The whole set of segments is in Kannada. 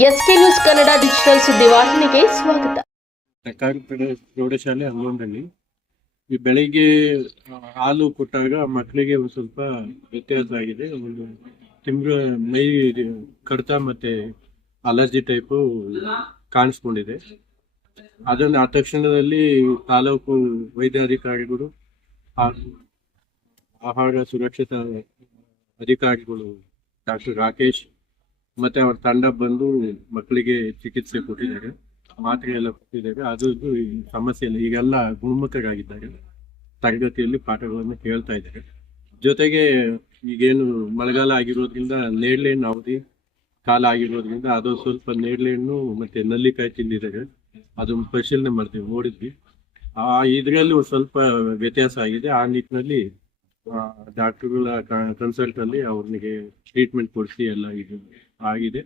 ಎಸ್ಕೆ ನ್ಯೂಸ್ ಕನ್ನಡ ಡಿಜಿಟಲ್ ಸುದ್ದಿವಾಹಿನಿಗೆ ಸ್ವಾಗತ. ಸರ್ಕಾರಿ ಪ್ರೌಢ- ಪ್ರೌಢಶಾಲೆ ಹನ್ನೊಂದರಲ್ಲಿ ಈ ಬೆಳಿಗ್ಗೆ ಹಾಲು ಕೊಟ್ಟಾಗ ಮಕ್ಕಳಿಗೆ ಒಂದು ಸ್ವಲ್ಪ ವ್ಯತ್ಯಾಸ ಆಗಿದೆ. ಒಂದು ತಿಂಗಳ ಮೈ ಕಡಿತ ಮತ್ತೆ ಅಲರ್ಜಿ ಟೈಪು ಕಾಣಿಸ್ಕೊಂಡಿದೆ. ಅದನ್ನು ಆ ತಕ್ಷಣದಲ್ಲಿ ತಾಲೂಕು ವೈದ್ಯಾಧಿಕಾರಿಗಳು ಆಹಾರ ಸುರಕ್ಷತಾ ಅಧಿಕಾರಿಗಳು ಡಾಕ್ಟರ್ ರಾಕೇಶ್ ಮತ್ತೆ ಅವ್ರ ತಂಡ ಬಂದು ಮಕ್ಕಳಿಗೆ ಚಿಕಿತ್ಸೆ ಕೊಟ್ಟಿದ್ದಾರೆ. ಮಾತ್ರೆ ಎಲ್ಲ ಕೊಟ್ಟಿದ್ದಾರೆ. ಅದು ಸಮಸ್ಯೆ ಇಲ್ಲ ಈಗೆಲ್ಲ ಗುಣಮುಖರಾಗಿದ್ದಾರೆ. ತರಗತಿಯಲ್ಲಿ ಪಾಠಗಳನ್ನು ಕೇಳ್ತಾ ಇದ್ದಾರೆ. ಜೊತೆಗೆ ಈಗೇನು ಮಳೆಗಾಲ ಆಗಿರೋದ್ರಿಂದ ನೇರಳೆಹಣ್ಣು ಅವಧಿ ಕಾಲ ಆಗಿರೋದ್ರಿಂದ ಅದು ಸ್ವಲ್ಪ ನೇರಳೆಹಣ್ಣು ಮತ್ತೆ ನಲ್ಲಿಕಾಯಿ ತಿಂದಿದ್ದಾರೆ. ಅದನ್ನ ಪರಿಶೀಲನೆ ಮಾಡ್ತೀವಿ. ನೋಡಿದ್ವಿ. ಆ, ಇದರಲ್ಲಿ ಸ್ವಲ್ಪ ವ್ಯತ್ಯಾಸ ಆಗಿದೆ. ಆ ನಿಟ್ಟಿನಲ್ಲಿ ಡಾಕ್ಟರ್ಗಳ ಕನ್ಸಲ್ಟ್ ಅಲ್ಲಿ ಅವ್ರಿಗೆ ಟ್ರೀಟ್ಮೆಂಟ್ ಕೊಡಿಸಿ ಎಲ್ಲ ಇದು ಆಗಿದೆ.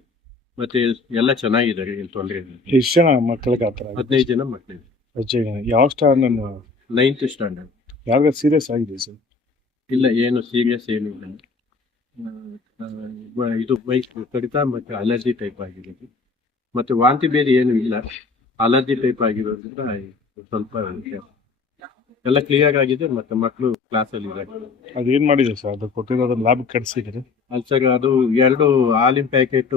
ಮತ್ತೆ ಎಲ್ಲ ಚೆನ್ನಾಗಿದ್ದಾರೆ ಏನು ತೊಂದರೆ ಎಷ್ಟು ಜನ ಮಕ್ಕಳಿಗೆ ಆ ಥರ? ಹದಿನೈದು ಜನ ಮಕ್ಕಳಿದೆ ಹೆಚ್ಚು ಜನ. ಯಾವ ಸ್ಟಾರ್ ನನ್ನ ನೈನ್ತ್ ಸ್ಟ್ಯಾಂಡರ್ಡ್ ಯಾವಾಗ ಸೀರಿಯಸ್ ಆಗಿದೆ ಸರ್? ಇಲ್ಲ ಏನು ಸೀರಿಯಸ್ ಏನು ಇಲ್ಲ. ಆ, ಇದು ಬೈಕ್ ಕಡಿತ ಮತ್ತೆ ಅಲರ್ಜಿ ಟೈಪ್ ಆಗಿದೆ. ಮತ್ತೆ ವಾಂತಿ ಬೇರೆ ಏನು ಇಲ್ಲ. ಅಲರ್ಜಿ ಟೈಪ್ ಆಗಿರೋದ್ರಿಂದ ಸ್ವಲ್ಪ. ಎಲ್ಲ ಕ್ಲಿಯರ್ ಆಗಿದೆ ಮತ್ತೆ ಮಕ್ಕಳು ಕ್ಲಾಸಲ್ಲಿ ಅದು ಏನ್ ಮಾಡಿದೆ ಸರ್ ಅದು ಕೊಟ್ಟಿರೋದು ಲ್ಯಾಬ್ ಕಟ್ಸಿದ್ರೆ ಅಲ್ಲಿ ಸರ್ ಅದು ಎರಡು ಹಾಲಿನ ಪ್ಯಾಕೆಟ್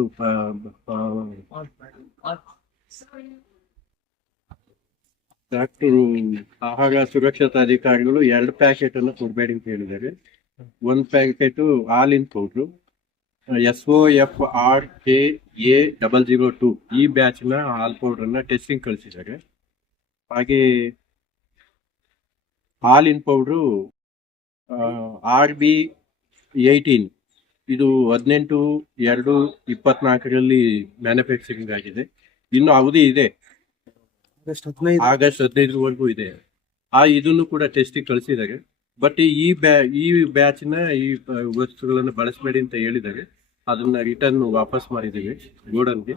ಡಾಕ್ಟರು ಆಹಾರ ಸುರಕ್ಷತಾ ಅಧಿಕಾರಿಗಳು ಎರಡು ಪ್ಯಾಕೆಟ್ ಅನ್ನು ಕೊಡಬೇಡಿ ಅಂತ ಹೇಳಿದ್ದಾರೆ. ಒಂದು ಪ್ಯಾಕೆಟ್ ಹಾಲಿನ powder S O F R K A double zero two ಈ ಬ್ಯಾಚ್ನ ಹಾಲ್ ಪೌಡ್ರನ್ನ ಟೆಸ್ಟಿಂಗ್ ಕಳಿಸಿದ್ದಾರೆ. ಹಾಗೆ ಹಾಲಿನ ಪೌಡ್ರು ಆರ್ ಬಿ ಏಯ್ಟೀನ್. ಇದು ಹದಿನೆಂಟು ಎರಡು ಇಪ್ಪತ್ನಾಲ್ಕರಲ್ಲಿ ಮ್ಯಾನುಫ್ಯಾಕ್ಚರಿಂಗ್ ಆಗಿದೆ. ಇನ್ನು ಅವಧಿ ಇದೆ. ಆಗಸ್ಟ್ ಹದಿನೈದರವರೆಗೂ ಇದೆ. ಆ ಇದನ್ನು ಕೂಡ ಟೆಸ್ಟಿಗೆ ಕಳಿಸಿದ್ದಾರೆ. ಬಟ್ ಈ ಬ್ಯಾ ಈ ಬ್ಯಾಚ್ನ ಈ ವಸ್ತುಗಳನ್ನು ಬಳಸಬೇಡಿ ಅಂತ ಹೇಳಿದ್ದಾರೆ. ಅದನ್ನ ರಿಟರ್ನ್ ವಾಪಸ್ ಮಾಡಿದ್ದೀವಿ ಗೋಡನ್ಗೆ.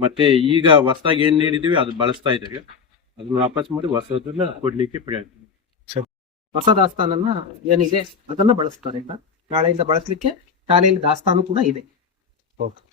ಮತ್ತೆ ಈಗ ಹೊಸದಾಗಿ ಏನು ನೀಡಿದ್ದೀವಿ ಅದು ಬಳಸ್ತಾ ಇದ್ದಾರೆ. ಅದನ್ನ ವಾಪಸ್ ಮಾಡಿ ಹೊಸದನ್ನ ಕೊಡ್ಲಿಕ್ಕೆ ಪ್ರಯತ್ನ ಹೊಸ ದಾಸ್ತಾನನ್ನ ಏನಿದೆ ಅದನ್ನ ಬಳಸ್ತಾರೆ ಈಗ. ನಾಳೆಯಿಂದ ಬಳಸಲಿಕ್ಕೆ ಶಾಲೆಯಲ್ಲಿ ದಾಸ್ತಾನು ಕೂಡ ಇದೆ. ಓಕೆ.